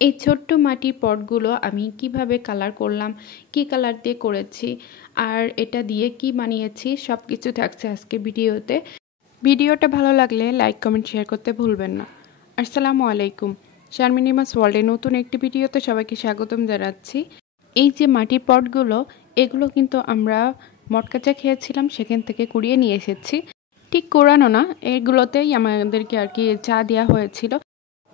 এই ছোট্ট মাটির পটগুলো আমি কিভাবে কালার করলাম, কি কালার দিয়ে করেছি, আর এটা দিয়ে কি বানিয়েছি সব কিছু থাকছে আজকে ভিডিওতে। ভিডিওটা ভালো লাগলে লাইক কমেন্ট শেয়ার করতে ভুলবেন না। আসসালামু আলাইকুম, শারমিনিমাস ওয়ার্ল্ডে নতুন একটি ভিডিওতে সবাইকে স্বাগতম জানাচ্ছি। এই যে মাটির পটগুলো, এগুলো কিন্তু আমরা মটকাচা খেয়েছিলাম, সেখান থেকে কুড়িয়ে নিয়ে এসেছি। ঠিক কোরানো না, এগুলোতেই আমাদেরকে আর কি চা দেওয়া হয়েছিল।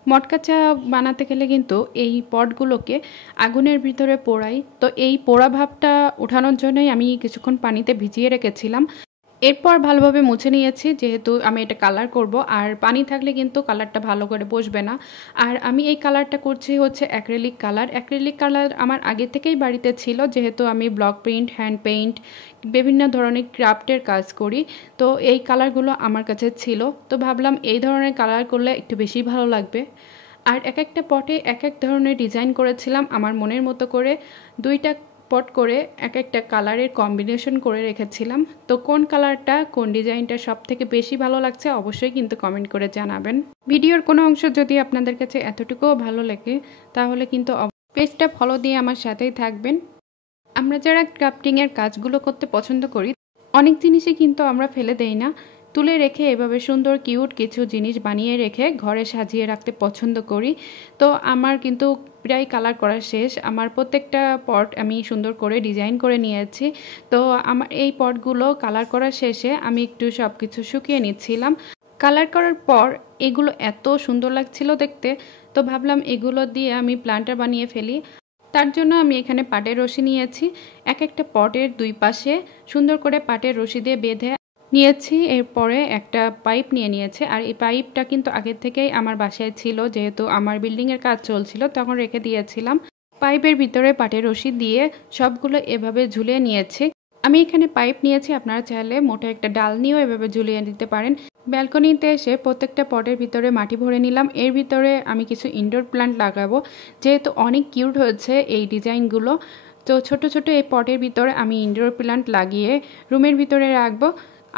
মটকা চা বানাতে গেলে কিন্তু এই পটগুলোকে আগুনের ভিতরে পোড়াই, তো এই পোড়া ভাবটা ওঠানোর জন্যই আমি কিছুক্ষণ পানিতে ভিজিয়ে রেখেছিলাম। এরপর ভালোভাবে মুছে নিয়েছি, যেহেতু আমি এটা কালার করব, আর পানি থাকলে কিন্তু কালারটা ভালো করে বসবে না। আর আমি এই কালারটা করছি হচ্ছে অ্যাক্রিলিক কালার। অ্যাক্রিলিক কালার আমার আগে থেকেই বাড়িতে ছিল, যেহেতু আমি ব্লক প্রিন্ট, হ্যান্ড পেইন্ট, বিভিন্ন ধরনের ক্রাফটের কাজ করি, তো এই কালারগুলো আমার কাছে ছিল। তো ভাবলাম এই ধরনের কালার করলে একটু বেশি ভালো লাগবে। আর এক একটা পটে এক এক ধরনের ডিজাইন করেছিলাম আমার মনের মতো করে। দুইটা পট করে এক একটা কালারের কম্বিনেশন করে রেখেছিলাম। তো কোন কালারটা, কোন ডিজাইনটা সব থেকে বেশি ভালো লাগছে অবশ্যই কিন্তু কমেন্ট করে জানাবেন। ভিডিওর কোনো অংশ যদি আপনাদের কাছে এতটুকুও ভালো লাগে তাহলে কিন্তু পেজটা ফলো দিয়ে আমার সাথেই থাকবেন। আমরা যারা ক্রাফটিংয়ের কাজগুলো করতে পছন্দ করি, অনেক জিনিসই কিন্তু আমরা ফেলে দেই না, তুলে রেখে এভাবে সুন্দর কিউট কিছু জিনিস বানিয়ে রেখে ঘরে সাজিয়ে রাখতে পছন্দ করি। তো আমার কিন্তু প্রায় কালার করা শেষ। আমার প্রত্যেকটা পট আমি সুন্দর করে ডিজাইন করে নিয়েছি। তো আমার এই পটগুলো কালার করার শেষে আমি একটু সব কিছু শুকিয়ে নিচ্ছিলাম। কালার করার পর এগুলো এত সুন্দর লাগছিল দেখতে, তো ভাবলাম এগুলো দিয়ে আমি প্ল্যান্টার বানিয়ে ফেলি। তার জন্য আমি এখানে পাটের রশি নিয়েছি। এক একটা পটের দুই পাশে সুন্দর করে পাটের রশি দিয়ে বেঁধে নিয়েছি। এরপরে একটা পাইপ নিয়ে নিয়েছে, আর এই পাইপটা কিন্তু আগে থেকেই আমার বাসায় ছিল, যেহেতু আমার বিল্ডিংয়ের কাজ চলছিল তখন রেখে দিয়েছিলাম। পাইপের ভিতরে পাটের রশি দিয়ে সবগুলো এভাবে ঝুলিয়ে নিয়েছি। আমি এখানে পাইপ নিয়েছি, আপনারা চাইলে মোটা একটা ডাল নিয়েও এভাবে ঝুলিয়ে দিতে পারেন। ব্যালকনিতে এসে প্রত্যেকটা পটের ভিতরে মাটি ভরে নিলাম। এর ভিতরে আমি কিছু ইনডোর প্ল্যান্ট লাগাবো, যেহেতু অনেক কিউট হয়েছে এই ডিজাইনগুলো। তো ছোট ছোট এই পটের ভিতরে আমি ইনডোর প্ল্যান্ট লাগিয়ে রুমের ভিতরে রাখবো।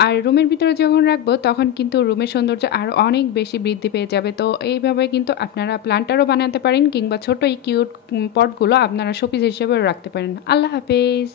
আর রুমের ভিতরে যখন রাখবো তখন কিন্তু রুমের সৌন্দর্য আরও অনেক বেশি বৃদ্ধি পেয়ে যাবে। তো এইভাবে কিন্তু আপনারা প্ল্যান্টারও বানাতে পারেন, কিংবা ছোট এই কিউট পটগুলো আপনারা শোপিস হিসেবেও রাখতে পারেন। আল্লাহ হাফেজ।